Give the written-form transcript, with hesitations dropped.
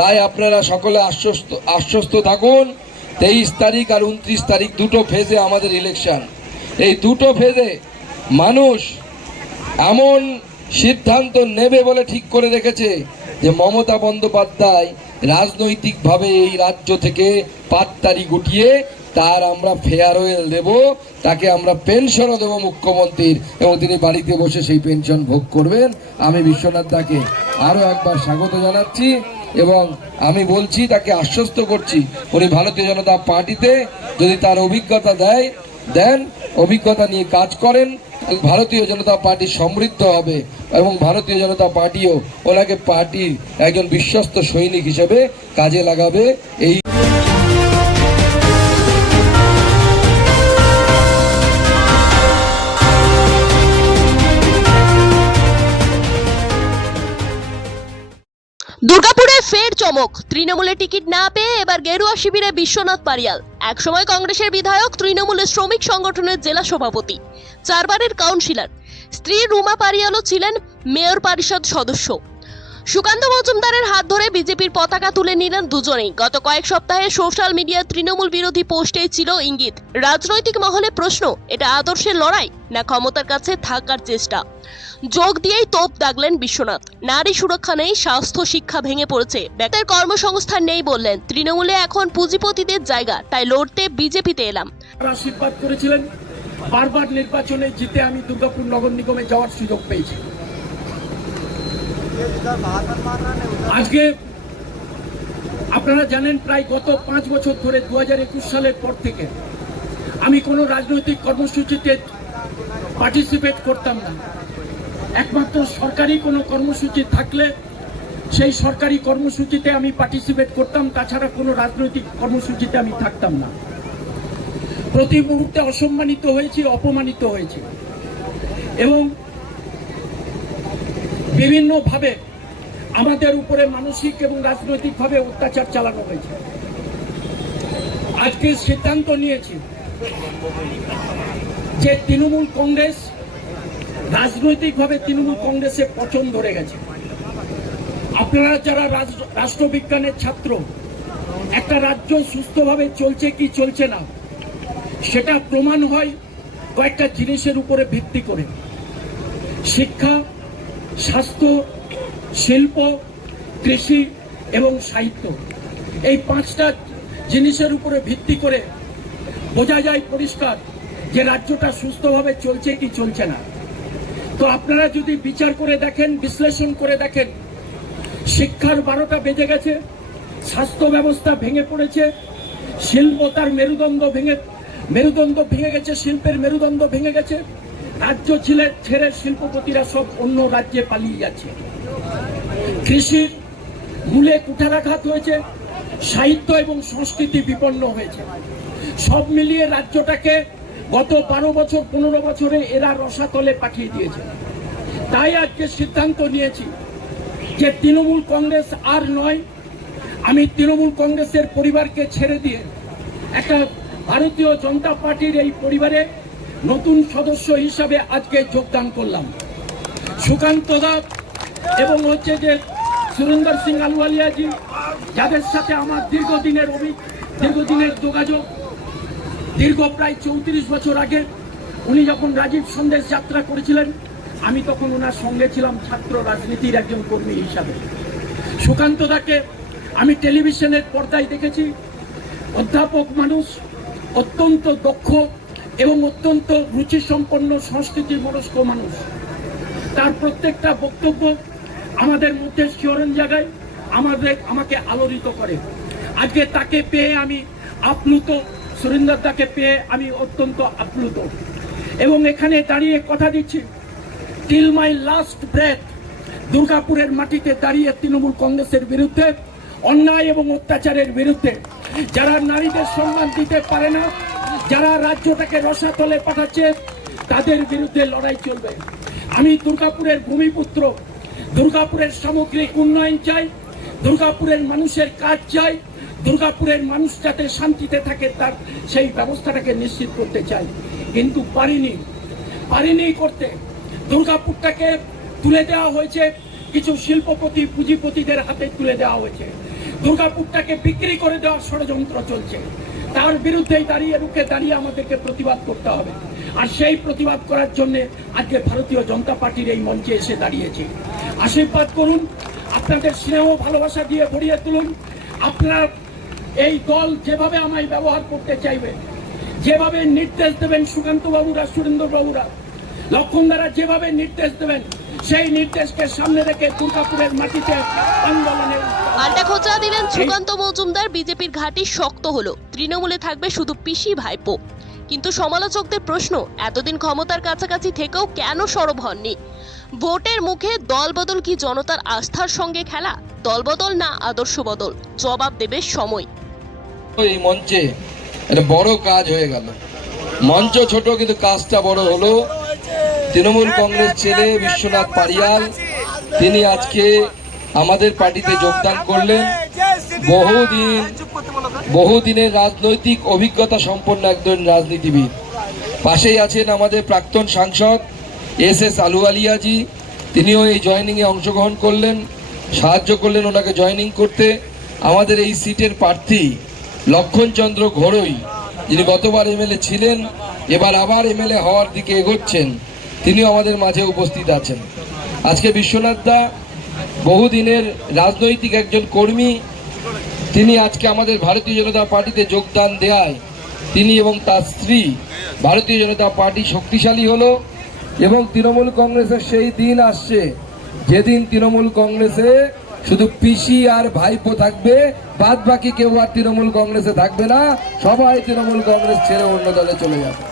তাই আপনারা সকলে আশ্বস্ত থাকুন। 23 তারিখ আর 29 তারিখ দুটো ফেজে আমাদের ইলেকশন। এই দুটো ফেজে মানুষ এমন সিদ্ধান্ত নেবে বলে ঠিক করে রেখেছে যে মমতা বন্দ্যোপাধ্যায় রাজনৈতিকভাবে এই রাজ্য থেকে পাততাড়ি গুটিয়ে তার আমরা ফেয়ারওয়েল দেব, তাকে আমরা পেনশনও দেবো মুখ্যমন্ত্রীর, এবং তিনি বাড়িতে বসে সেই পেনশন ভোগ করবেন। আমি বিশ্বনাথ দাকে আরও একবার স্বাগত জানাচ্ছি এবং আমি বলছি, তাকে আশ্বস্ত করছি, উনি ভারতীয় জনতা পার্টিতে যদি তার অভিজ্ঞতা দেন, অভিজ্ঞতা নিয়ে কাজ করেন, ভারতীয় জনতা পার্টি সমৃদ্ধ হবে এবং ভারতীয় জনতা পার্টিও ওনাকে পার্টির একজন বিশ্বস্ত সৈনিক হিসেবে কাজে লাগাবে। এই দুর্গাপুরে ফের চমক, তৃণমূলে টিকিট না পেয়ে এবার গেরুয়া শিবিরে বিশ্বনাথ পারিয়াল। একসময় কংগ্রেসের বিধায়ক, তৃণমূলের শ্রমিক সংগঠনের জেলা সভাপতি, 4 বারের কাউন্সিলর। স্ত্রী রুমা পারিয়ালও ছিলেন মেয়র পরিষদ সদস্য। সুকান্ত মজুমদারের হাত ধরে বিজেপির পতাকা তুলে নিলেন দুজনেই। গত কয়েক সপ্তাহে সোশ্যাল মিডিয়ায় তৃণমূল বিরোধী পোস্টেই ছিল ইঙ্গিত। রাজনৈতিক মহলে প্রশ্ন, এটা আদর্শের লড়াই না ক্ষমতার কাছে থাকার চেষ্টা? যোগ দিয়েই তোপ দাগলেন বিশ্বনাথ। নারী সুরক্ষা নেই, স্বাস্থ্য শিক্ষা ভেঙে পড়েছে, ব্যক্তির কর্মসংস্থান নেই বললেন। তৃণমূলে এখন পুঁজিপতিদের জায়গা, তাই লড়তে বিজেপিতে এলাম। আশীর্বাদ করেছিলেন, বারবার নির্বাচনে জিতে আমি দুর্গাপুর নগর নিগমে যাওয়ার সুযোগ পেয়েছি। আজকে আপনারা জানেন, প্রায় গত 5 বছর ধরে 2021 সালের পর থেকে আমি কোনো রাজনৈতিক কর্মসূচিতে পার্টিসিপেট করতাম না। একমাত্র সরকারি কোনো কর্মসূচি থাকলে সেই সরকারি কর্মসূচিতে আমি পার্টিসিপেট করতাম, তাছাড়া কোনো রাজনৈতিক কর্মসূচিতে আমি থাকতাম না। প্রতি মুহূর্তে অসম্মানিত হয়েছি, অপমানিত হয়েছি এবং বিভিন্নভাবে আমাদের উপরে মানসিক এবং রাজনৈতিকভাবে অত্যাচার চালানো হয়েছে। আজকে সিদ্ধান্ত নিয়েছি যে তৃণমূল কংগ্রেস, রাজনৈতিকভাবে তৃণমূল কংগ্রেসের পচন ধরে গেছে। আপনারা যারা রাষ্ট্রবিজ্ঞানের ছাত্র, একটা রাজ্য সুস্থভাবে চলছে কি চলছে না সেটা প্রমাণ হয় কয়েকটা জিনিসের উপরে ভিত্তি করে: শিক্ষা, স্বাস্থ্য, শিল্প, কৃষি এবং সাহিত্য। এই 5টা জিনিসের উপরে ভিত্তি করে বোঝা যায় পরিষ্কার যে রাজ্যটা সুস্থভাবে চলছে কি চলছে না। তো আপনারা যদি বিচার করে দেখেন, বিশ্লেষণ করে দেখেন, শিক্ষার 12টা বেজে গেছে, স্বাস্থ্য ব্যবস্থা ভেঙে পড়েছে, শিল্প তার মেরুদণ্ড ভেঙে গেছে, শিল্পের মেরুদণ্ড ভেঙে গেছে। রাজ্য ছেড়ে শিল্পপতিরা সব অন্য রাজ্যে পালিয়ে যাচ্ছে। কৃষির মূলে কুঠারাঘাত হয়েছে, সাহিত্য এবং সংস্কৃতি বিপন্ন হয়েছে। সব মিলিয়ে রাজ্যটাকে গত 12 বছর 15 বছরে এরা রসাতলে পাঠিয়ে দিয়েছে। তাই আজকে সিদ্ধান্ত নিয়েছি যে তৃণমূল কংগ্রেস আর নয়, আমি তৃণমূল কংগ্রেসের পরিবারকে ছেড়ে দিয়ে একটা ভারতীয় জনতা পার্টির এই পরিবারে নতুন সদস্য হিসাবে আজকে যোগদান করলাম। সুকান্ত দা এবং যে সুরেন্দর সিং আলুওয়ালিয়াজি, যাদের সাথে আমার দীর্ঘদিনের যোগাযোগ, দীর্ঘ প্রায় 34 বছর আগে উনি যখন রাজীব সন্দেশ যাত্রা করেছিলেন, আমি তখন ওনার সঙ্গে ছিলাম ছাত্র রাজনীতির একজন কর্মী হিসাবে। সুকান্ত দাকে আমি টেলিভিশনের পর্দায় দেখেছি। অধ্যাপক মানুষ, অত্যন্ত দক্ষ এবং অত্যন্ত রুচিসম্পন্ন সংস্কৃতি মনস্ক মানুষ। তার প্রত্যেকটা বক্তব্য আমাদের মধ্যে শিহরণ জাগায়, আমাকে আলোড়িত করে। আজকে তাকে পেয়ে আমি আপ্লুত, সুরেন্দর দাকে পেয়ে আমি অত্যন্ত আপ্লুত এবং এখানে দাঁড়িয়ে কথা দিচ্ছি, টিল মাই লাস্ট ব্রেথ দুর্গাপুরের মাটিতে দাঁড়িয়ে তৃণমূল কংগ্রেসের বিরুদ্ধে, অন্যায় এবং অত্যাচারের বিরুদ্ধে, যারা নারীদের সম্মান দিতে পারে না, যারা রাজ্যটাকে রসাতলে পাঠাচ্ছে, তাদের বিরুদ্ধে লড়াই চলবে। আমি দুর্গাপুরের ভূমিপুত্র, দুর্গাপুরের সামগ্রিক উন্নয়ন চাই, দুর্গাপুরের মানুষের কাজ চাই, দুর্গাপুরের মানুষ যাতে শান্তিতে থাকে তার সেই ব্যবস্থাটাকে নিশ্চিত করতে চাই। কিন্তু পারিনি করতে। দুর্গাপুরটাকে তুলে দেওয়া হয়েছে কিছু শিল্পপতি, পুঁজিপতিদের হাতে তুলে দেওয়া হয়েছে। দুর্গাপুরটাকে বিক্রি করে দেওয়ার ষড়যন্ত্র চলছে। তার বিরুদ্ধেই দাঁড়িয়ে রুখে দাঁড়িয়ে আমাদেরকে প্রতিবাদ করতে হবে। আর সেই প্রতিবাদ করার জন্য আজকে ভারতীয় জনতা পার্টির এই মঞ্চে এসে দাঁড়িয়েছি। আশীর্বাদ করুন, আপনাদের স্নেহ ভালোবাসা দিয়ে ভরিয়ে তুলুন। আপনার এই দল যেভাবে আমায় ব্যবহার করতে চাইবে, যেভাবে নির্দেশ দেবেন সুকান্ত বাবুরা, সুরেন্দ্র বাবুরা, লক্ষণদারা যেভাবে নির্দেশ দেবেন, সেই নির্দেশকে সামনে রেখে দুর্গাপুরের মাটিতে আন্দোলনের পাল্টা খোঁচা দিলেন সুকান্ত মজুমদার। বিজেপির ঘাঁটি শক্ত হলো, তৃণমূলে থাকবে শুধু পিসি ভাইপো। কিন্তু সমালোচকদের প্রশ্ন, এতদিন ক্ষমতার কাছাকাছি থেকেও কেন সরব হননি? ভোটের মুখে দলবদল কি জনতার আস্থার সঙ্গে খেলা? দলবদল না আদর্শ বদল? জবাব দেবে সময়। এই মঞ্চে একটা বড় কাজ হয়ে গেল। মঞ্চ ছোট কিন্তু কাজটা বড় হলো। তৃণমূল কংগ্রেস ছেলে বিশ্বনাথ পারিয়াল তিনি আজকে আমাদের পার্টিতে যোগদান করলেন। বহুদিনের রাজনৈতিক অভিজ্ঞতা সম্পন্ন একজন রাজনীতিবিদ। পাশেই আছেন আমাদের প্রাক্তন সাংসদ এস আলুওয়ালিয়াজি, তিনিও এই জয়েনিংয়ে অংশগ্রহণ করলেন, সাহায্য করলেন ওনাকে জয়েনিং করতে। আমাদের এই সিটের প্রার্থী লক্ষণচন্দ্র ঘোড়ই, যিনি গতবার এমএলএ ছিলেন, এবার আবার এমএলএ হওয়ার দিকে এগোচ্ছেন, তিনিও আমাদের মাঝে উপস্থিত আছেন। আজকে বিশ্বনাথ দা বহুদিনের রাজনৈতিক একজন কর্মী, তিনি আজকে আমাদের ভারতীয় জনতা পার্টিতে যোগদান দেয় তিনি এবং তার স্ত্রী ভারতীয় জনতা পার্টি শক্তিশালী হলো। এবং তৃণমূল কংগ্রেসের সেই দিন আসছে যেদিন তৃণমূল কংগ্রেসে শুধু পিসি আর ভাইপো থাকবে, বাদ বাকি কেউ আর তৃণমূল কংগ্রেসে থাকবে না। সবাই তৃণমূল কংগ্রেস ছেড়ে অন্য দলে চলে যাবে।